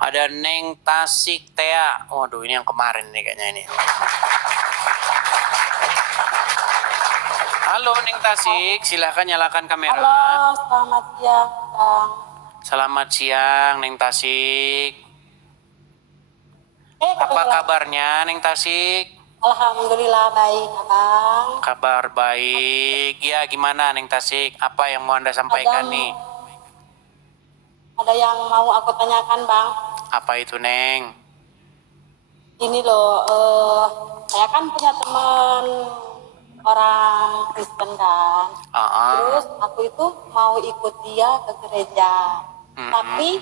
Ada Neng Tasik Tea. Waduh, ini yang kemarin nih kayaknya ini. Halo Neng Tasik, silahkan nyalakan kamera. Halo, selamat siang, Bang. Selamat siang Neng Tasik. Apa kabarnya Neng Tasik? Alhamdulillah baik, Abang. Kabar baik. Ya, gimana Neng Tasik? Apa yang mau Anda sampaikan nih? Ada yang mau aku tanyakan, Bang. Apa itu, Neng? Ini loh, saya kan punya teman orang Kristen kan. Terus aku itu mau ikut dia ke gereja. Tapi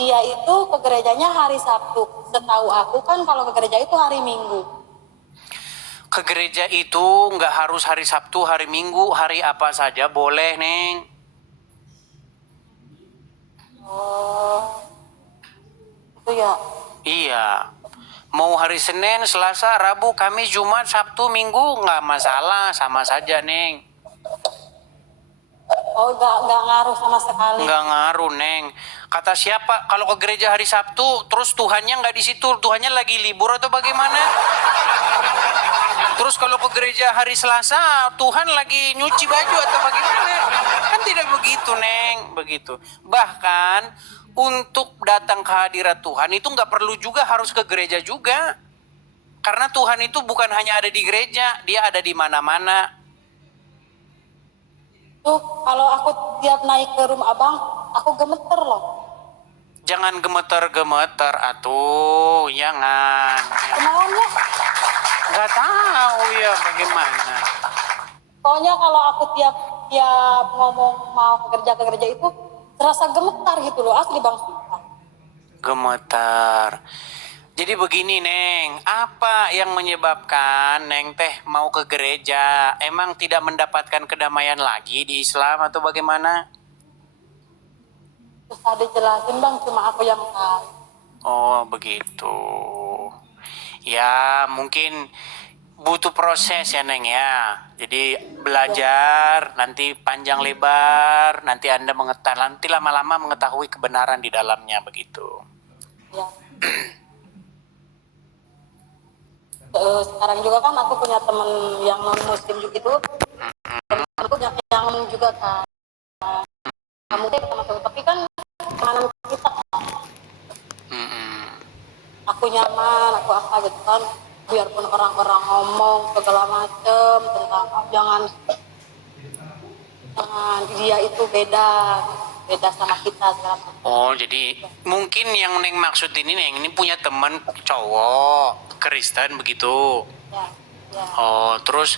dia itu ke gerejanya hari Sabtu. Setahu aku kan kalau ke gereja itu hari Minggu. Ke gereja itu nggak harus hari Sabtu, hari Minggu, hari apa saja boleh, Neng. Oh, itu ya. Iya. Mau hari Senin, Selasa, Rabu, Kamis, Jumat, Sabtu, Minggu nggak masalah, sama saja, Neng. Oh, nggak ngaruh sama sekali. Nggak ngaruh, Neng. Kata siapa? Kalau ke gereja hari Sabtu, terus Tuhannya nggak di situ, Tuhannya lagi libur atau bagaimana? Terus kalau ke gereja hari Selasa, Tuhan lagi nyuci baju atau bagaimana? Kan tidak begitu, Neng. Begitu. Bahkan untuk datang ke hadirat Tuhan itu nggak perlu juga harus ke gereja juga. Karena Tuhan itu bukan hanya ada di gereja, dia ada di mana-mana. Tuh, kalau aku tiap naik ke rumah Abang, aku gemeter loh. Jangan gemeter-gemeter, atuh, jangan. Kenapa? Nggak tahu ya bagaimana. Pokoknya kalau aku tiap ngomong mau ke gereja itu, terasa gemetar gitu loh, asli Bang. Gemetar. Jadi begini, Neng, apa yang menyebabkan Neng teh mau ke gereja? Emang tidak mendapatkan kedamaian lagi di Islam atau bagaimana? Susah dijelasin Bang, cuma aku yang tahu. Oh, begitu. Ya, mungkin butuh proses ya, Neng ya. Jadi belajar, nanti panjang lebar, nanti Anda nanti lama-lama mengetahui kebenaran di dalamnya begitu. Ya. Sekarang juga kan aku punya teman yang non muslim gitu. Aku yang juga kan. Mungkin teman-teman, tapi kan teman kita. Aku nyaman, aku apa gitu kan. Biarpun orang-orang ngomong segala macem tentang jangan dia itu beda sama kita segala macam. Oh, jadi mungkin yang Neng maksud ini, Neng ini punya teman cowok Kristen begitu. Ya, ya. Oh, terus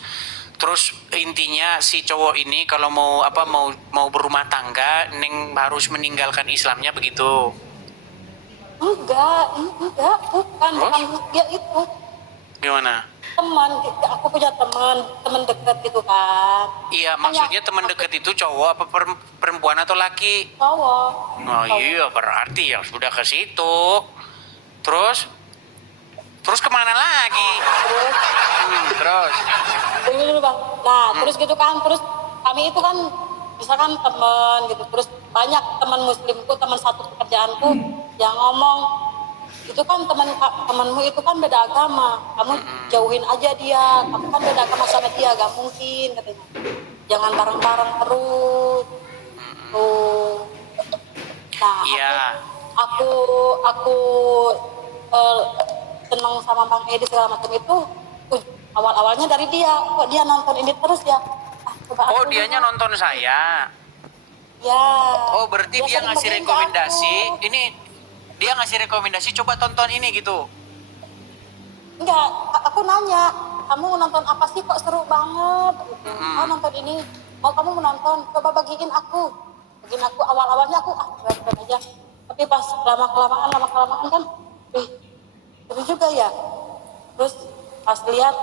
intinya si cowok ini kalau mau berumah tangga, Neng harus meninggalkan Islamnya begitu. Enggak, bukan dia itu. Gimana? Teman, aku punya teman dekat gitu kan. Iya, maksudnya teman dekat itu cowok apa perempuan atau laki? Cowok. Oh iya, berarti ya sudah ke situ. Terus kemana lagi? Terus. Tunggu dulu Bang. Nah, terus gitu kan, terus kami itu kan misalkan teman gitu, terus banyak teman muslimku, teman satu pekerjaanku yang ngomong, itu kan temanmu itu kan beda agama, kamu jauhin aja dia, kamu kan beda agama sama dia, gak mungkin katanya. Jangan bareng-bareng terus. Tuh. Nah, iya. aku senang sama Bang Edi segala macam itu awal-awalnya dari dia, kok dia nonton ini terus ya. Oh, dianya nonton saya. Ya. Oh, berarti dia ngasih rekomendasi. Ini dia ngasih rekomendasi coba tonton ini gitu. Enggak, aku nanya, kamu nonton apa sih kok seru banget gitu. Oh, nonton ini. Oh, kamu menonton, coba bagiin aku. Bagiin aku awal-awalnya aku keren aja. Tapi pas lama-kelamaan kan seru juga ya. Terus pas lihat,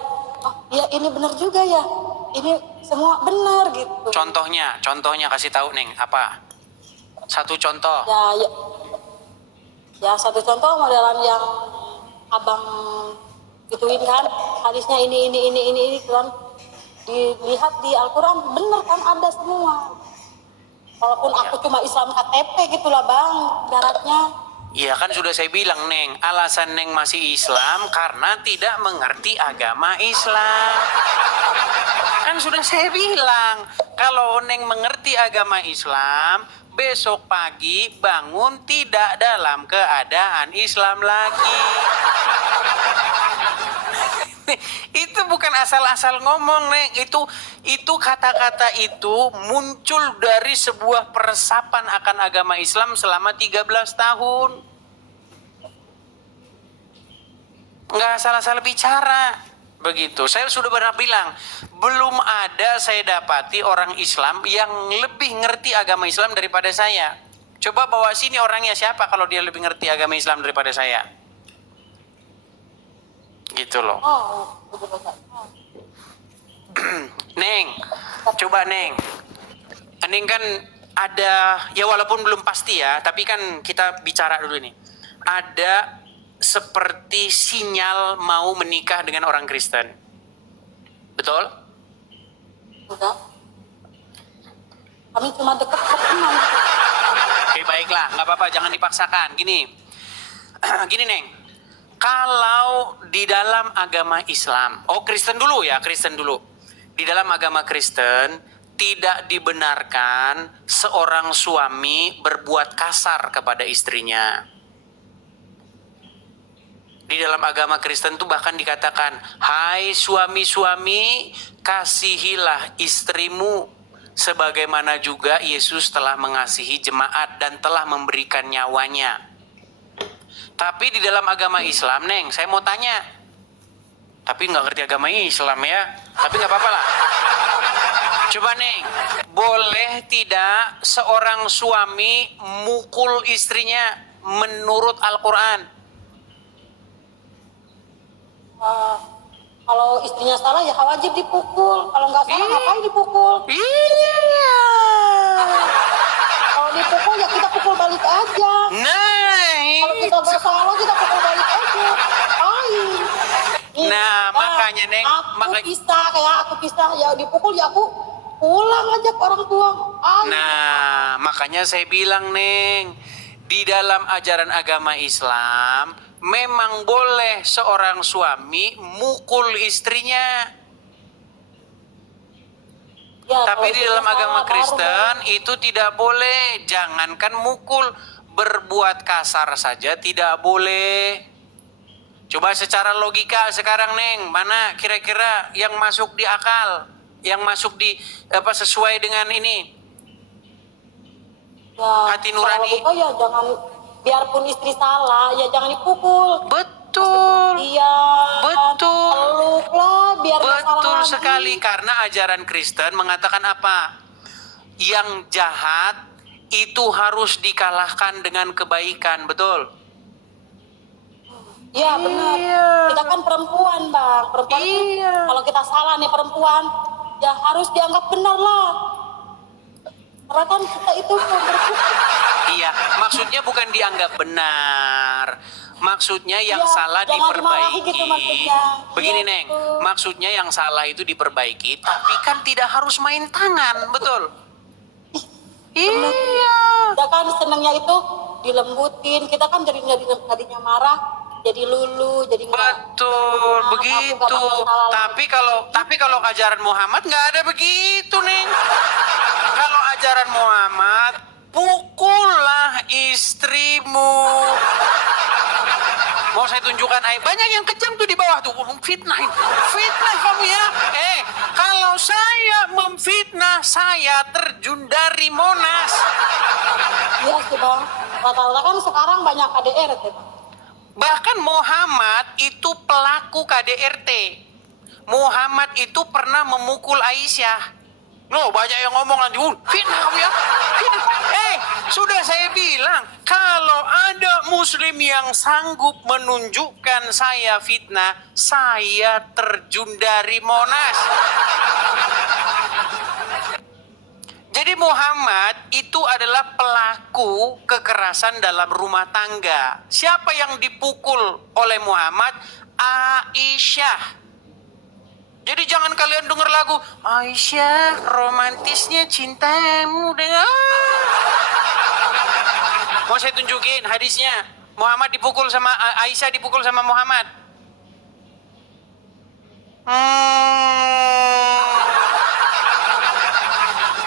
oh iya ini benar juga ya. Ini semua benar gitu. Contohnya kasih tahu Neng, apa? Satu contoh. Ya satu contoh modelan yang Abang gituin kan, hadisnya ini kan. Dilihat di Al-Quran benar kan ada semua. Walaupun aku cuma Islam KTP gitulah Bang, syaratnya. Iya kan sudah saya bilang Neng, alasan Neng masih Islam karena tidak mengerti agama Islam. Kan sudah saya bilang, kalau Neng mengerti agama Islam, besok pagi bangun tidak dalam keadaan Islam lagi. Itu bukan asal-asal ngomong, Neng. Itu kata-kata itu muncul dari sebuah peresapan akan agama Islam selama 13 tahun. Nggak salah-salah bicara. Begitu. Saya sudah pernah bilang, belum ada saya dapati orang Islam yang lebih ngerti agama Islam daripada saya. Coba bawa sini orangnya siapa kalau dia lebih ngerti agama Islam daripada saya. Gitu loh. Betul Ustaz. Neng, coba Neng. Neng kan ada, ya walaupun belum pasti ya, tapi kan kita bicara dulu nih. Ada seperti sinyal mau menikah dengan orang Kristen. Betul? Enggak. Kami cuma dekat teman. Oke baiklah, nggak apa-apa, jangan dipaksakan. Gini, gini Neng. Kalau di dalam agama Islam, Kristen dulu ya, Kristen dulu. Di dalam agama Kristen, tidak dibenarkan seorang suami berbuat kasar kepada istrinya. Di dalam agama Kristen itu bahkan dikatakan, hai suami-suami, kasihilah istrimu, sebagaimana juga Yesus telah mengasihi jemaat dan telah memberikan nyawanya. Tapi di dalam agama Islam, Neng, saya mau tanya. Tapi nggak ngerti agama Islam ya. Tapi nggak apa-apa lah. Coba Neng, boleh tidak seorang suami mukul istrinya menurut Al-Quran? Kalau istrinya salah ya wajib dipukul. Kalau nggak salah ngapain dipukul? Iya. Kalau dipukul ya kita pukul balik aja. Kalau kita nggak salah kita pukul balik aja. Ngapain? Nah, makanya Neng, Aku pisah ya dipukul ya aku pulang aja ke orang tua. Nah, makanya saya bilang Neng, di dalam ajaran agama Islam memang boleh seorang suami mukul istrinya. Ya, Tapi di dalam agama Kristen itu tidak boleh. Jangankan mukul, berbuat kasar saja tidak boleh. Coba secara logika sekarang Neng, mana kira-kira yang masuk di akal, yang masuk di sesuai dengan ini ya, hati nurani? Oh ya jangan, biarpun istri salah ya jangan dipukul. Betul. Iya. Betul. Peluk lah biar nggak salah Betul lagi. sekali, karena ajaran Kristen mengatakan apa? Yang jahat itu harus dikalahkan dengan kebaikan, betul? Iya benar. Kita kan perempuan bang, perempuan itu kalau kita salah nih perempuan, ya harus dianggap benar lah. Karena kan kita itu berpikir. Iya, maksudnya bukan dianggap benar. Maksudnya yang Iya, salah jangan dimarahi diperbaiki. gitu maksudnya. Begini Iya, Neng, betul. maksudnya yang salah itu diperbaiki, tapi kan tidak harus main tangan, betul? Iya. Ya kan senangnya itu dilembutin, kita kan jadinya marah, jadi lulu, jadi nggak. Betul, Maaf, begitu. aku nggak bakal salah. Tapi kalau ajaran Muhammad nggak ada begitu, Neng. Kalau ajaran Muhammad, pukullah istrimu. Mau saya tunjukkan ayat, banyak yang kejam tuh di bawah tuh, fitnah kamu ya. Kalau saya memfitnah, saya terjun dari Monas. Iya sih bang, rata-rata kan sekarang banyak KDRT bang. Bahkan Muhammad itu pelaku KDRT. Muhammad itu pernah memukul Aisyah. No, banyak yang ngomong nanti, fitnah kamu ya. Fitnah. Sudah saya bilang, kalau ada muslim yang sanggup menunjukkan saya fitnah, saya terjun dari Monas. Jadi Muhammad itu adalah pelaku kekerasan dalam rumah tangga. Siapa yang dipukul oleh Muhammad? Aisyah. Jadi jangan kalian dengar lagu Aisyah, romantisnya cintamu dengan. Mau saya tunjukin hadisnya. Muhammad dipukul sama Aisyah dipukul sama Muhammad?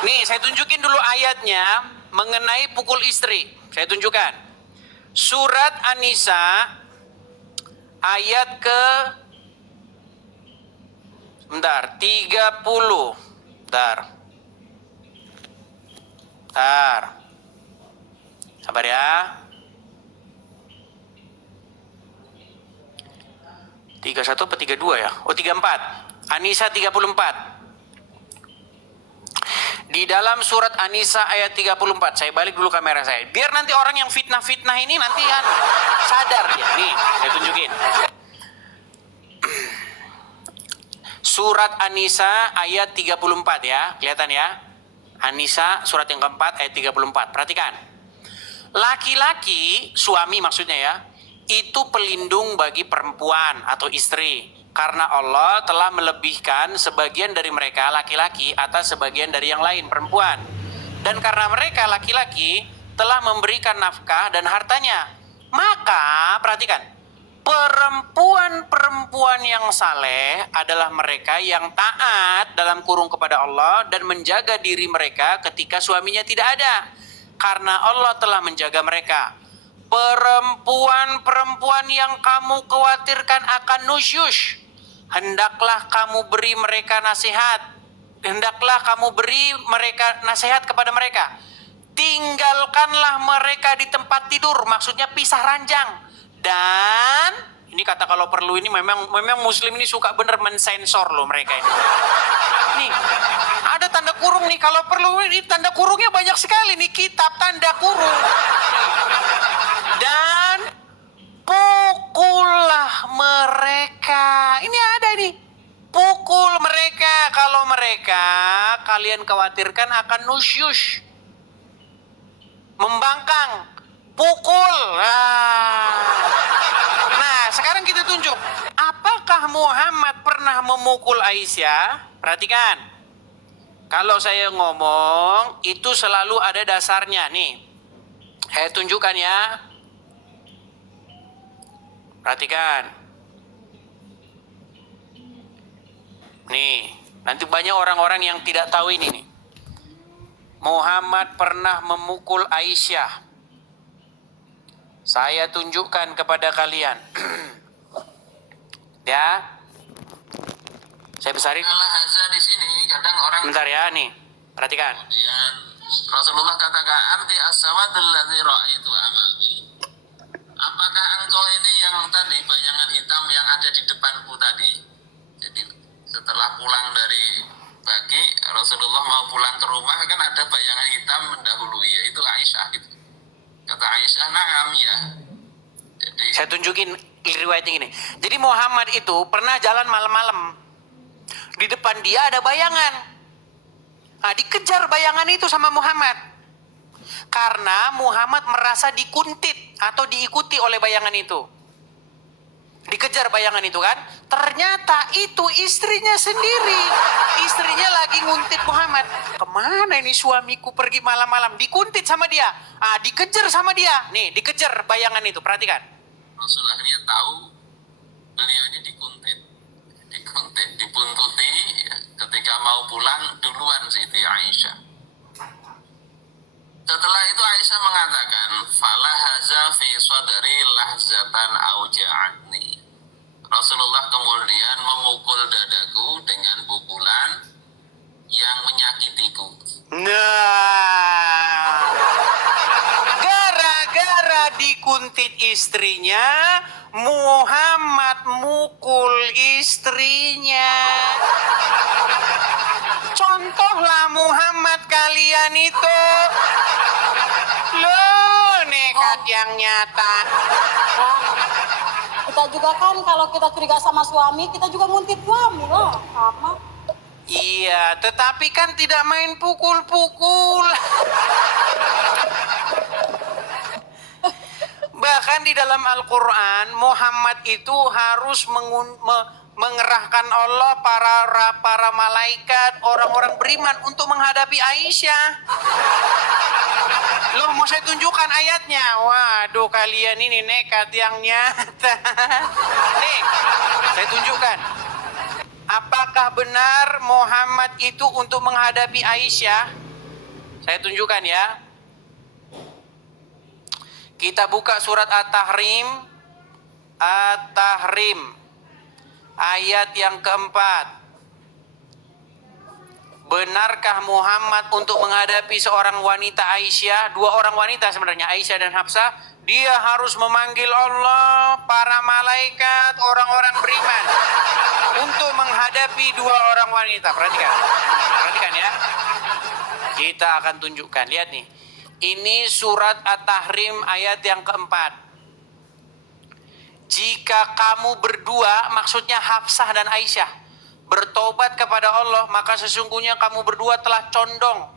Nih, saya tunjukin dulu ayatnya mengenai pukul istri. Saya tunjukkan. Surat An-Nisa ayat ke bentar, 30. Bentar. Sabar ya. 31 atau 32 ya? Oh, 34. An-Nisa 34. Di dalam surat An-Nisa ayat 34. Saya balik dulu kamera saya. Biar nanti orang yang fitnah-fitnah ini nanti kan sadar dia. Nih, saya tunjukin. Surat An-Nisa ayat 34 ya. Kelihatan ya? An-Nisa surat yang keempat ayat 34. Perhatikan. Laki-laki, suami maksudnya ya, itu pelindung bagi perempuan atau istri. Karena Allah telah melebihkan sebagian dari mereka laki-laki atas sebagian dari yang lain perempuan. Dan karena mereka laki-laki telah memberikan nafkah dan hartanya. Maka perhatikan, perempuan-perempuan yang saleh adalah mereka yang taat dalam kurung kepada Allah dan menjaga diri mereka ketika suaminya tidak ada. Karena Allah telah menjaga mereka. Perempuan-perempuan yang kamu khawatirkan akan nusyush, hendaklah kamu beri mereka nasihat. Hendaklah kamu beri mereka nasihat kepada mereka. Tinggalkanlah mereka di tempat tidur, maksudnya pisah ranjang. Dan ini kata kalau perlu ini memang muslim ini suka bener mensensor loh mereka ini. Nih, ada tanda kurung nih, kalau perlu ini tanda kurungnya banyak sekali nih, kitab tanda kurung. Nih. Dan pukullah mereka. Ini ada nih. Pukul mereka kalau mereka kalian khawatirkan akan nusyush, membangkang. Pukul. Nah, sekarang kita tunjuk. Apakah Muhammad pernah memukul Aisyah? Perhatikan. Kalau saya ngomong, itu selalu ada dasarnya. Nih, saya tunjukkan ya. Perhatikan. Nih, nanti banyak orang-orang yang tidak tahu ini nih. Muhammad pernah memukul Aisyah. Saya tunjukkan kepada kalian. Ya. Saya besarin. Al-Haza di sini kadang orang. Bentar ya nih. Perhatikan. Kemudian Rasulullah katakan arti as-sawadul ladzi ra'aitu amami. Apakah engkau ini yang tadi bayangan hitam yang ada di depanku tadi? Jadi setelah pulang dari bagi Rasulullah mau pulang ke rumah kan ada bayangan hitam mendahului, yaitu Aisyah gitu. Kata Aisyah, na'am ya. Jadi Saya tunjukin riwayatnya gini. Jadi Muhammad itu pernah jalan malam-malam. Di depan dia ada bayangan. Nah, dikejar bayangan itu sama Muhammad. Karena Muhammad merasa dikuntit atau diikuti oleh bayangan itu. Dikejar bayangan itu kan. Ternyata itu istrinya sendiri. Istrinya lagi nguntit Muhammad. Kemana ini suamiku pergi malam-malam? Dikuntit sama dia. Ah, dikejar sama dia. Nih, dikejar bayangan itu. Perhatikan. Rasul akhirnya tahu beliau ini dikuntit, dibuntuti ya. Ketika mau pulang duluan Siti Aisyah. Setelah itu Aisyah mengatakan, "Fala haza fi sadri lahzatan auja'atni." Rasulullah kemudian memukul dadaku dengan pukulan yang menyakitiku. Nah, gara-gara dikuntit istrinya, Muhammad mukul istrinya. Contohlah Muhammad kalian itu. Loh, nekat yang nyata. Nah, kita juga kan kalau kita curiga sama suami, kita juga nguntit suami lah, sama. Iya, tetapi kan tidak main pukul-pukul. Bahkan di dalam Al-Quran, Muhammad itu harus mengerahkan Allah para malaikat, orang-orang beriman untuk menghadapi Aisyah. Loh, mau saya tunjukkan ayatnya. Waduh, kalian ini nekat yang nyata. Nih, saya tunjukkan. Apakah benar Muhammad itu untuk menghadapi Aisyah? Saya tunjukkan ya. Kita buka surat At-Tahrim. At-Tahrim. Ayat yang keempat. Benarkah Muhammad untuk menghadapi seorang wanita Aisyah? Dua orang wanita sebenarnya, Aisyah dan Hafsah. Dia harus memanggil Allah, para malaikat, orang-orang beriman untuk menghadapi dua orang wanita. Perhatikan. Perhatikan ya. Kita akan tunjukkan. Lihat nih. Ini surat At-Tahrim ayat yang keempat. Jika kamu berdua, maksudnya Hafsah dan Aisyah, bertobat kepada Allah, maka sesungguhnya kamu berdua telah condong.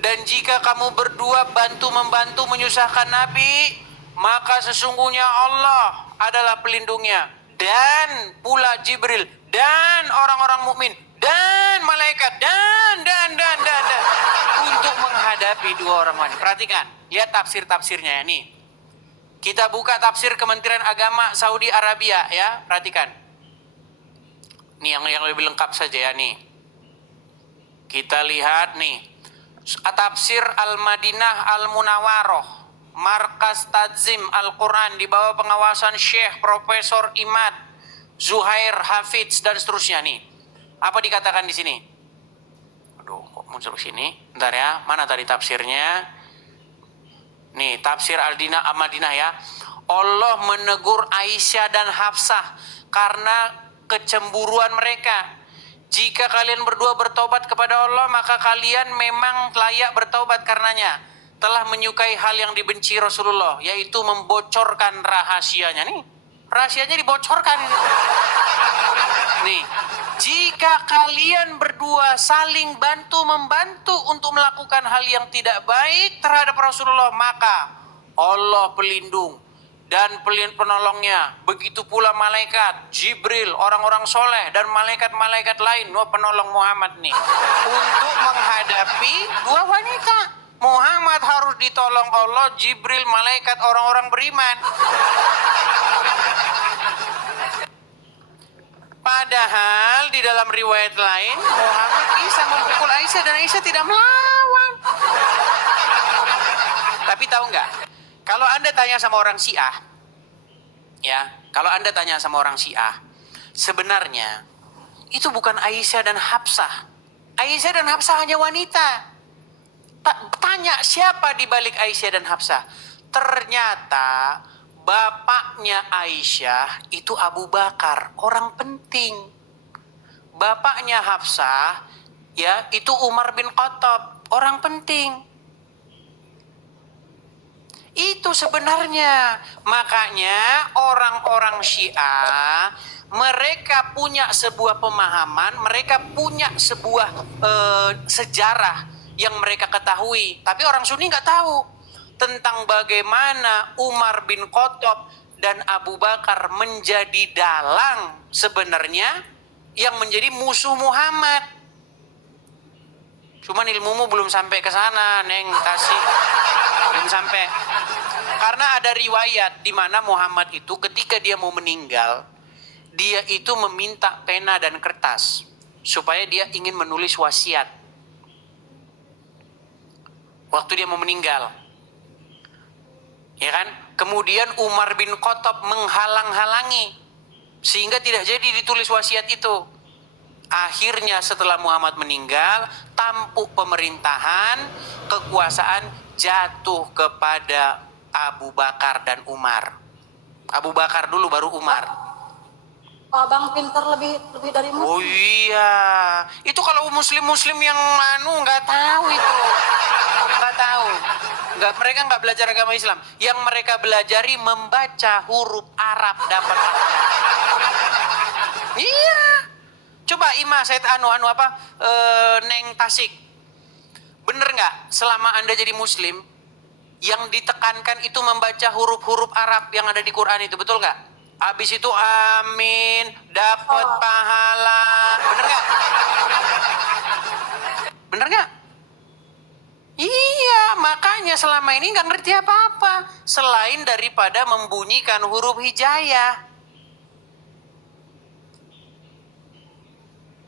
Dan jika kamu berdua bantu-membantu menyusahkan Nabi, maka sesungguhnya Allah adalah pelindungnya. Dan pula Jibril, dan orang-orang mukmin, dan malaikat, dan. Untuk menghadapi dua orang wanita. Perhatikan, lihat tafsir-tafsirnya ya nih. Kita buka tafsir Kementerian Agama Saudi Arabia ya, perhatikan. Nih yang lebih lengkap saja ya nih. Kita lihat nih. Tafsir Al-Madinah Al-Munawwaroh, Markas Tadzim Al-Quran di bawah pengawasan Syekh Profesor Imad Zuhair Hafidz dan seterusnya nih. Apa dikatakan di sini? Aduh, kok muncul sini? Bentar ya, mana tadi tafsirnya? Nih, tafsir Al-Madinah ya. Allah menegur Aisyah dan Hafsah karena kecemburuan mereka. Jika kalian berdua bertobat kepada Allah, maka kalian memang layak bertobat karenanya. Telah menyukai hal yang dibenci Rasulullah, yaitu membocorkan rahasianya. Nih, rahasianya dibocorkan. Nih, jika kalian berdua saling bantu-membantu untuk melakukan hal yang tidak baik terhadap Rasulullah, maka Allah pelindung dan penolongnya. Begitu pula malaikat, Jibril, orang-orang soleh, dan malaikat-malaikat lain, penolong Muhammad nih. Untuk menghadapi dua wanita. Muhammad harus ditolong Allah, Jibril, malaikat, orang-orang beriman. Padahal di dalam riwayat lain Muhammad bisa memukul Aisyah dan Aisyah tidak melawan. Tapi tahu nggak? Kalau Anda tanya sama orang Syiah, ya, kalau Anda tanya sama orang Syiah, sebenarnya itu bukan Aisyah dan Hafsah. Aisyah dan Hafsah hanya wanita. Tanya siapa di balik Aisyah dan Hafsah? Ternyata bapaknya Aisyah itu Abu Bakar, orang penting. Bapaknya Hafsah ya itu Umar bin Khattab, orang penting. Itu sebenarnya. Makanya orang-orang Syiah mereka punya sebuah pemahaman, mereka punya sebuah sejarah yang mereka ketahui, tapi orang Sunni nggak tahu tentang bagaimana Umar bin Khattab dan Abu Bakar menjadi dalang sebenarnya yang menjadi musuh Muhammad. Cuman ilmumu belum sampai ke sana, Neng Tasik. Belum sampai. Karena ada riwayat di mana Muhammad itu ketika dia mau meninggal, dia itu meminta pena dan kertas supaya dia ingin menulis wasiat. Waktu dia mau meninggal. Ya kan? Kemudian Umar bin Khattab menghalang-halangi sehingga tidak jadi ditulis wasiat itu. Akhirnya setelah Muhammad meninggal, tampuk pemerintahan, kekuasaan jatuh kepada Abu Bakar dan Umar. Abu Bakar dulu baru Umar. Abang pinter lebih dari Oh muslim. iya, itu kalau muslim-muslim yang nggak tahu itu, nggak tahu, mereka nggak belajar agama Islam. Yang mereka belajari membaca huruf Arab dapat akhlak. Iya, coba Ima saya Neng Tasik, bener nggak? Selama Anda jadi Muslim, yang ditekankan itu membaca huruf-huruf Arab yang ada di Quran itu, betul nggak? Habis itu amin, dapat Oh. pahala. Bener nggak? Bener nggak? Iya, makanya selama ini nggak ngerti apa-apa. Selain daripada membunyikan huruf hijayah.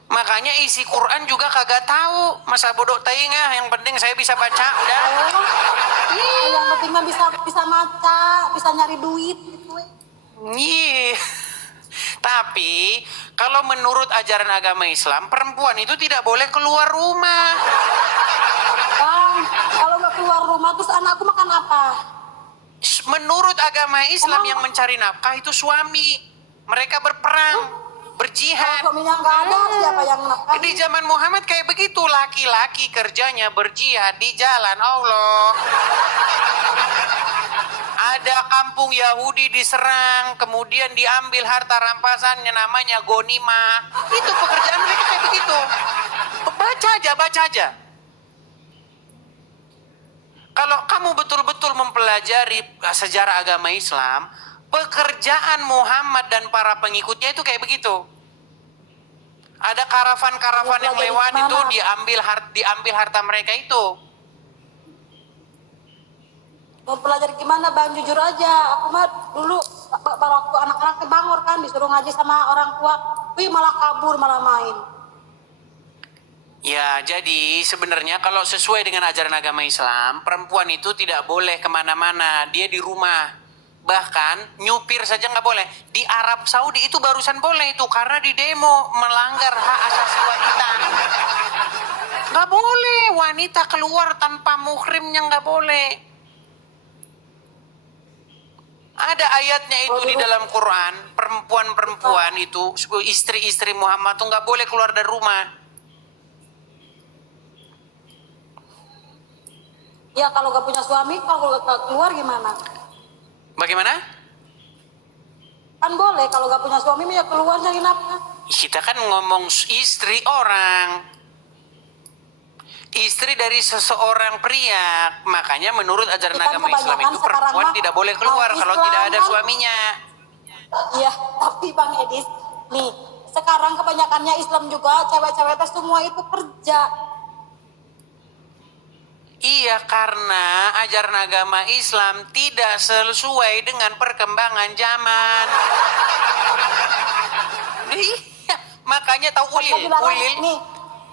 Makanya isi Quran juga kagak tahu. Masa bodoh teing ah, yang penting saya bisa baca, udah. Yang penting mah bisa maca, bisa nyari duit gitu. Iya. Tapi kalau menurut ajaran agama Islam, perempuan itu tidak boleh keluar rumah. Bang, kalau nggak keluar rumah terus anakku makan apa? Menurut agama Islam yang mencari nafkah itu suami. Mereka berperang, berjihad. Kalau suaminya nggak ada, siapa yang nafkahi? Di zaman Muhammad kayak begitu, laki-laki kerjanya berjihad di jalan Allah. Ada kampung Yahudi diserang, kemudian diambil harta rampasannya namanya gonimah. Itu pekerjaan mereka kayak begitu. Baca aja. Kalau kamu betul-betul mempelajari sejarah agama Islam, pekerjaan Muhammad dan para pengikutnya itu kayak begitu. Ada karavan-karavan yang lewat itu diambil harta mereka itu. Mau belajar gimana bang? Jujur aja, aku mah dulu waktu anak-anak ke Bangor kan disuruh ngaji sama orang tua, wih malah kabur, malah main. Ya, jadi sebenarnya kalau sesuai dengan ajaran agama Islam, perempuan itu tidak boleh kemana-mana, dia di rumah. Bahkan nyupir saja nggak boleh. Di Arab Saudi itu barusan boleh itu karena di demo melanggar hak asasi wanita. Nggak boleh wanita keluar tanpa muhrimnya, nggak boleh. Ada ayatnya itu di dalam Quran, perempuan-perempuan itu, istri-istri Muhammad tuh nggak boleh keluar dari rumah. Ya kalau gak punya suami, kalau gak keluar gimana? Bagaimana? Kan boleh, kalau gak punya suami ya keluar cari nafkah. Kita kan ngomong istri orang. Istri dari seseorang pria. Makanya menurut ajaran Kan agama Islam kebanyakan itu sekarang perempuan mah tidak boleh keluar mau kalau Islam tidak ada kan. suaminya. Iya, tapi Bang Edis, nih sekarang kebanyakannya Islam juga, cewek-cewek semua itu kerja. Iya, karena ajaran agama Islam tidak sesuai dengan perkembangan zaman. Iya, makanya tahu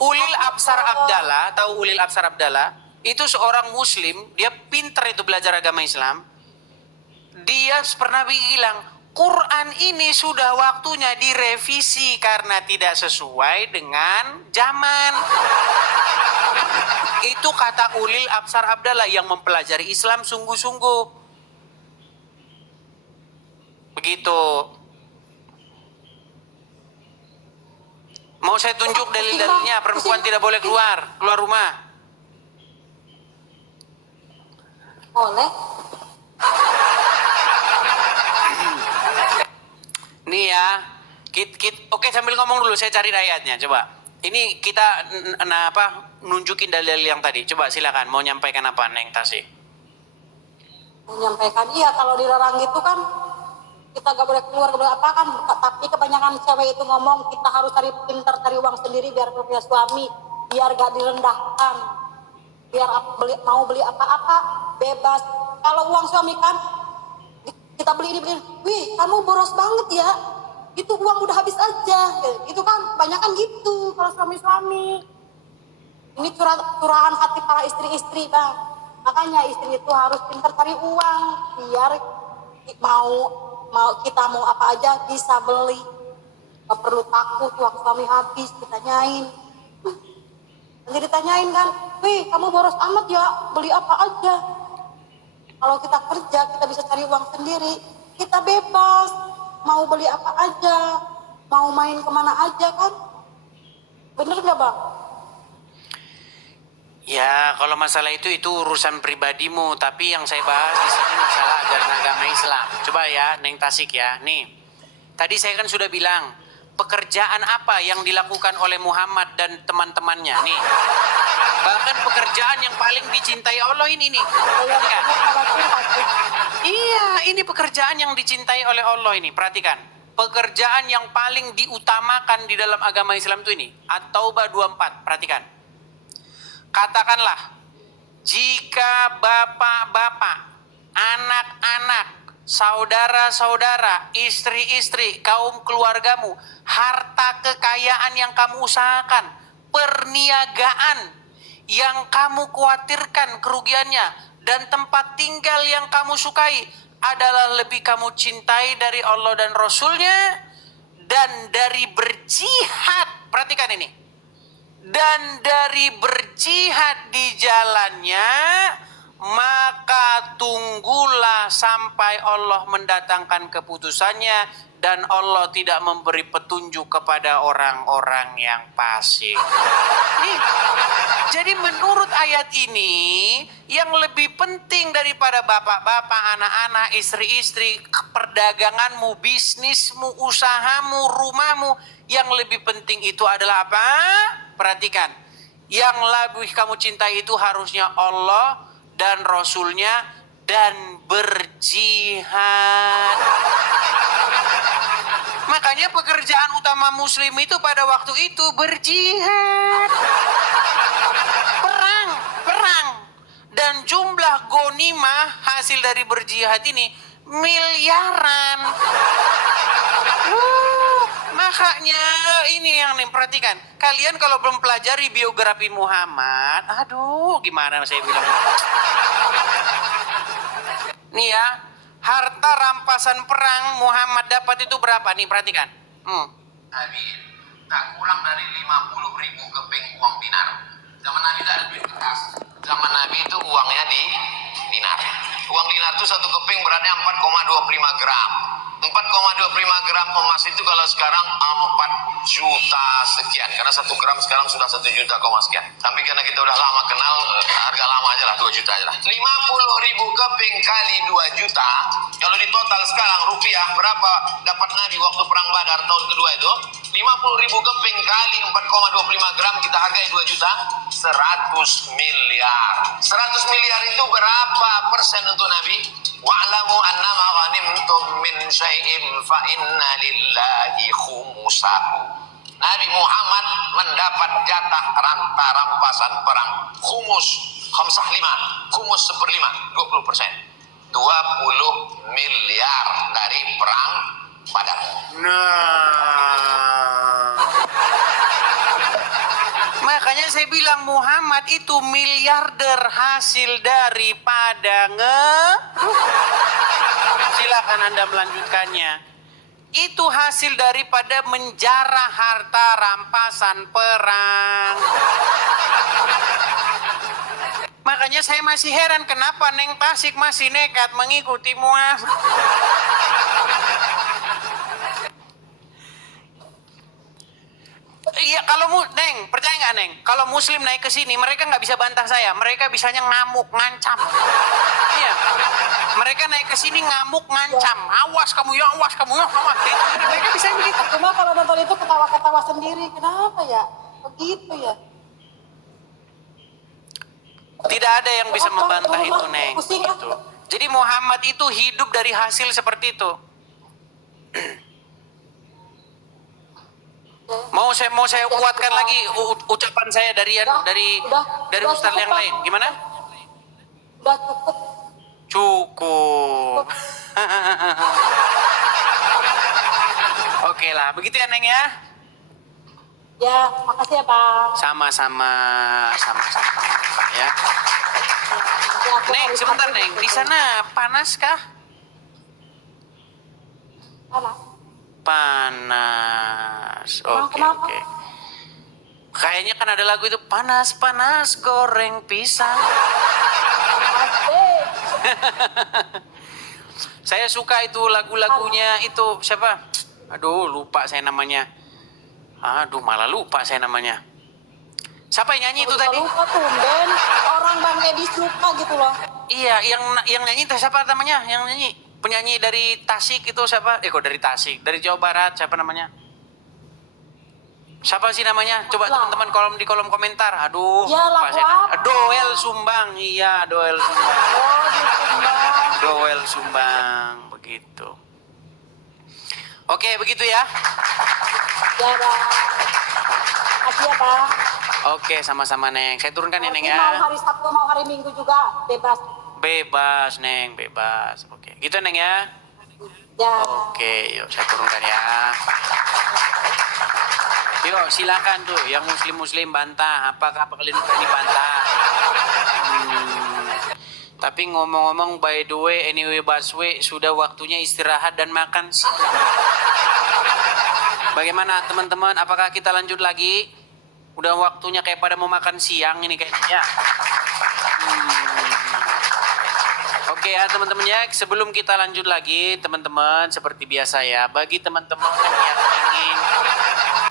Ulil Absar Abdallah, tahu Ulil Absar Abdallah? Itu seorang muslim, dia pinter itu belajar agama Islam. Dia pernah bilang, Quran ini sudah waktunya direvisi karena tidak sesuai dengan zaman. Itu kata Ulil Absar Abdallah yang mempelajari Islam sungguh-sungguh. Begitu. Mau saya tunjuk dalil-dalilnya, perempuan tidak boleh keluar rumah. Boleh. Nih ya, oke sambil ngomong dulu, saya cari ayatnya, coba. Ini kita nunjukin dalil yang tadi. Coba silakan, mau nyampaikan apa Neng Tasik? Menyampaikan, iya kalau dilarang itu kan kita gak boleh keluar, gak boleh apa kan, tapi kebanyakan cewek itu ngomong kita harus pintar cari uang sendiri biar punya suami, biar gak direndahkan, biar mau beli apa-apa bebas. Kalau uang suami kan kita beli ini, wih kamu boros banget ya, itu uang udah habis aja, itu kan kebanyakan gitu kalau suami-suami. Ini curahan hati para istri-istri bang, makanya istri itu harus pintar cari uang biar kita mau apa aja bisa beli, gak perlu takut uang suami habis ditanyain. Nanti ditanyain kan, wih kamu boros amat ya, beli apa aja. Kalau kita kerja kita bisa cari uang sendiri, kita bebas mau beli apa aja, mau main kemana aja kan, bener gak bang? Ya, kalau masalah itu urusan pribadimu. Tapi yang saya bahas di sini masalah ajaran agama Islam. Coba ya, Neng Tasik ya. Nih, tadi saya kan sudah bilang pekerjaan apa yang dilakukan oleh Muhammad dan teman-temannya nih. Bahkan pekerjaan yang paling dicintai Allah ini nih. Perhatikan. Iya, ini pekerjaan yang dicintai oleh Allah ini. Perhatikan. Pekerjaan yang paling diutamakan di dalam agama Islam itu ini. At-Taubah 24. Perhatikan. Katakanlah, jika bapak-bapak, anak-anak, saudara-saudara, istri-istri, kaum keluargamu, harta kekayaan yang kamu usahakan, perniagaan yang kamu khawatirkan kerugiannya, dan tempat tinggal yang kamu sukai adalah lebih kamu cintai dari Allah dan Rasulnya, dan dari berjihad, perhatikan ini, dan dari berjihad di jalannya, maka tunggulah sampai Allah mendatangkan keputusannya, dan Allah tidak memberi petunjuk kepada orang-orang yang fasik. Nih, jadi menurut ayat ini, yang lebih penting daripada bapak-bapak, anak-anak, istri-istri, perdaganganmu, bisnismu, usahamu, rumahmu, yang lebih penting itu adalah apa? Perhatikan, yang lebih kamu cintai itu harusnya Allah dan Rasulnya, dan berjihad. Makanya pekerjaan utama muslim itu pada waktu itu berjihad. Perang. Dan jumlah ghanimah hasil dari berjihad ini miliaran. Makanya ini yang nih, perhatikan. Kalian kalau belum pelajari biografi Muhammad, aduh gimana saya bilang. Nih ya, harta rampasan perang Muhammad dapat itu berapa nih, perhatikan. Nabi tak kurang dari 50.000 keping uang dinar. Zaman Nabi tak ada duit kertas. Zaman Nabi itu uangnya di dinar. Uang dinar itu satu keping beratnya 4,25 gram. 4,25 gram emas itu kalau sekarang 4 juta sekian. Karena 1 gram sekarang sudah 1 juta sekian. Tapi karena kita udah lama kenal, harga lama aja lah, 2 juta aja lah. 50.000 keping kali 2 juta. Kalau di total sekarang rupiah berapa dapat Nabi waktu perang Badar tahun kedua itu? 50.000 keping kali 4,25 gram kita hargai 2 juta. 100 miliar. 100 miliar itu berapa persen untuk Nabi? Wa'lamu annama ghanimtum min syai'in fa inna lillahi khumusahu. Nabi Muhammad mendapat jatah ranta rampasan perang khumus, khamsah 5, khumus 1/5, 20%. 20 miliar dari perang Badar. Makanya saya bilang Muhammad itu miliarder hasil daripada silakan Anda melanjutkannya. Itu hasil daripada menjarah harta rampasan perang. Makanya saya masih heran kenapa Neng Tasik masih nekat mengikuti Muhammad. Iya, kalau Neng, percaya nggak Neng? Kalau Muslim naik ke sini, mereka nggak bisa bantah saya. Mereka bisanya ngamuk, ngancam. Iya, mereka naik ke sini ngamuk, ngancam. Awas kamu ya, awas kamu ya, awas. Mereka bisa begitu. Cuma kalau nonton itu ketawa-ketawa sendiri. Kenapa ya? Begitu ya. Tidak ada yang bisa membantah itu, Neng. Gitu. Jadi Muhammad itu hidup dari hasil seperti itu. Mau saya kuatkan lagi ucapan saya dari ustaz yang lain. Gimana? Udah cukup. Cukup. Oke lah, begitu ya Neng ya. Ya, makasih ya Pak. Sama-sama ya. Neng, sebentar Neng. Di sana panas kah? Panas. Panas. Oke. Kenapa? Kayaknya kan ada lagu itu panas-panas goreng pisang. Asik. Saya suka itu lagu-lagunya itu siapa? Aduh, lupa saya namanya. Malah lupa saya namanya. Siapa yang nyanyi itu tadi? Lupa tuh, Ben. Orang Bang Edis lupa gitu loh. Iya, yang nyanyi itu siapa namanya? Yang nyanyi penyanyi dari Tasik itu siapa? Kok dari Tasik? Dari Jawa Barat siapa namanya? Siapa sih namanya? Coba Lah. teman-teman di kolom komentar. Aduh, Ya, lupa lagu saya. apa? Doel Sumbang. Iya, Doel Sumbang. Oh, di Sumbang. Doel Sumbang, begitu. Oke, begitu ya. Ya, Bang. Makasih ya, Bang. Oke, sama-sama Neng. Saya turunkan ya Neng Nanti ya. mau hari Sabtu, mau hari Minggu juga bebas. Bebas Neng, bebas. Oke, gitu Neng ya. Ya. Oke, yuk saya turunkan ya. Yuk silakan tuh yang muslim-muslim bantah. Apakah kalian berani bantah? Tapi ngomong-ngomong by the way, anyway Baswe, sudah waktunya istirahat dan makan. Bagaimana teman-teman? Apakah kita lanjut lagi? Udah waktunya kayak pada mau makan siang ini kayaknya. Oke ya teman-teman ya, sebelum kita lanjut lagi teman-teman, seperti biasa ya, bagi teman-teman yang ingin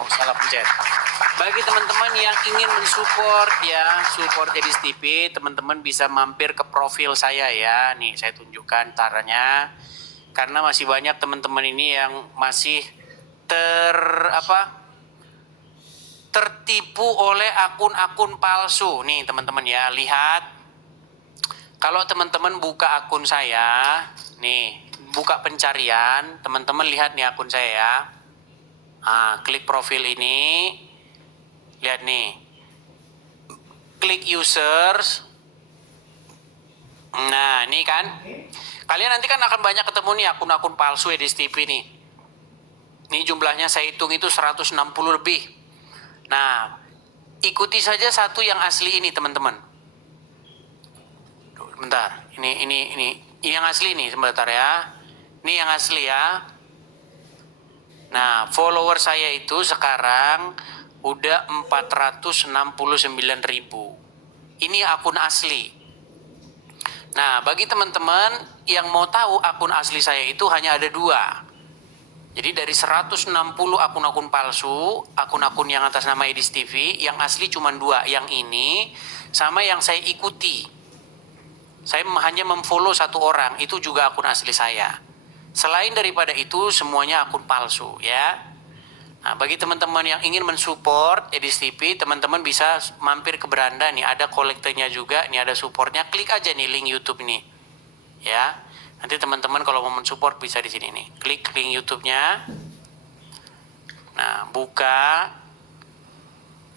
salah pencet. Bagi teman-teman yang ingin mensupport ya, support Edis TV, teman-teman bisa mampir ke profil saya ya. Nih saya tunjukkan caranya. Karena masih banyak teman-teman ini yang masih tertipu oleh akun-akun palsu. Nih teman-teman ya, lihat. Kalau teman-teman buka akun saya, nih, buka pencarian, teman-teman lihat nih akun saya ya. Klik profil ini, lihat nih, klik users. Nah, ini kan, kalian nanti kan akan banyak ketemu nih akun-akun palsu Edis TV nih. Ini jumlahnya saya hitung itu 160 lebih. Nah, ikuti saja satu yang asli ini teman-teman. Bentar, ini yang asli nih sebentar ya. Ini yang asli ya. Nah, follower saya itu sekarang udah 469.000. Ini akun asli. Nah, bagi teman-teman yang mau tahu akun asli saya itu hanya ada 2. Jadi dari 160 akun-akun palsu, akun-akun yang atas nama Edis TV, yang asli cuma 2. Yang ini sama yang saya ikuti. Saya hanya memfollow 1 orang, itu juga akun asli saya. Selain daripada itu, semuanya akun palsu ya. Nah, bagi teman-teman yang ingin mensupport Edis TV, teman-teman bisa mampir ke beranda nih, ada kolektornya juga, nih ada supportnya, klik aja nih link YouTube nih. Ya. Nanti teman-teman kalau mau mensupport bisa di sini nih. Klik link YouTube-nya. Nah, buka.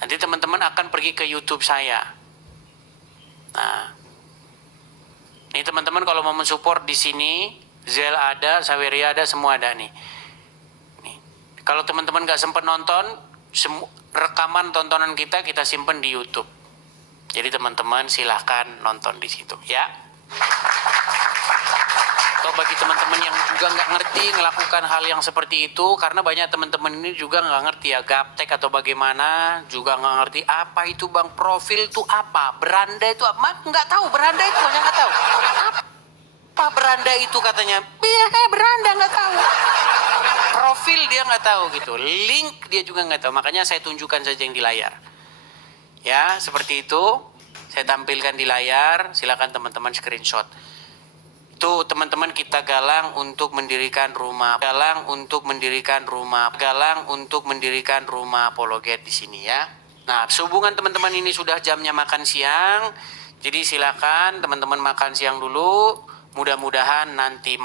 Nanti teman-teman akan pergi ke YouTube saya. Nah, ini teman-teman kalau mau mensupport di sini, Zel ada, Saweria ada, semua ada nih. Nih. Kalau teman-teman nggak sempat nonton, rekaman tontonan kita simpan di YouTube. Jadi teman-teman silahkan nonton di situ ya. Atau bagi teman-teman yang juga nggak ngerti melakukan hal yang seperti itu, karena banyak teman-teman ini juga nggak ngerti ya, gaptek atau bagaimana, juga nggak ngerti apa itu bang, profil itu apa, beranda itu apa, nggak tahu, beranda itu banyak nggak tahu. Apa beranda itu katanya, kayak beranda nggak tahu. Profil dia nggak tahu gitu, link dia juga nggak tahu, makanya saya tunjukkan saja yang di layar. Ya, seperti itu, saya tampilkan di layar, silakan teman-teman screenshot. Itu teman-teman kita galang untuk mendirikan rumah apologet di sini ya. Nah, sehubungan teman-teman ini sudah jamnya makan siang, jadi silakan teman-teman makan siang dulu. Mudah-mudahan nanti.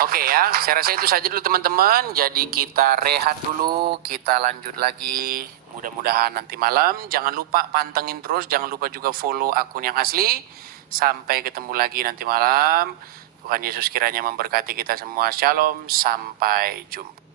Oke ya, saya rasa itu saja dulu teman-teman. Jadi kita rehat dulu, kita lanjut lagi. Mudah-mudahan nanti malam. Jangan lupa pantengin terus, jangan lupa juga follow akun yang asli. Sampai ketemu lagi nanti malam. Tuhan Yesus kiranya memberkati kita semua. Shalom, sampai jumpa.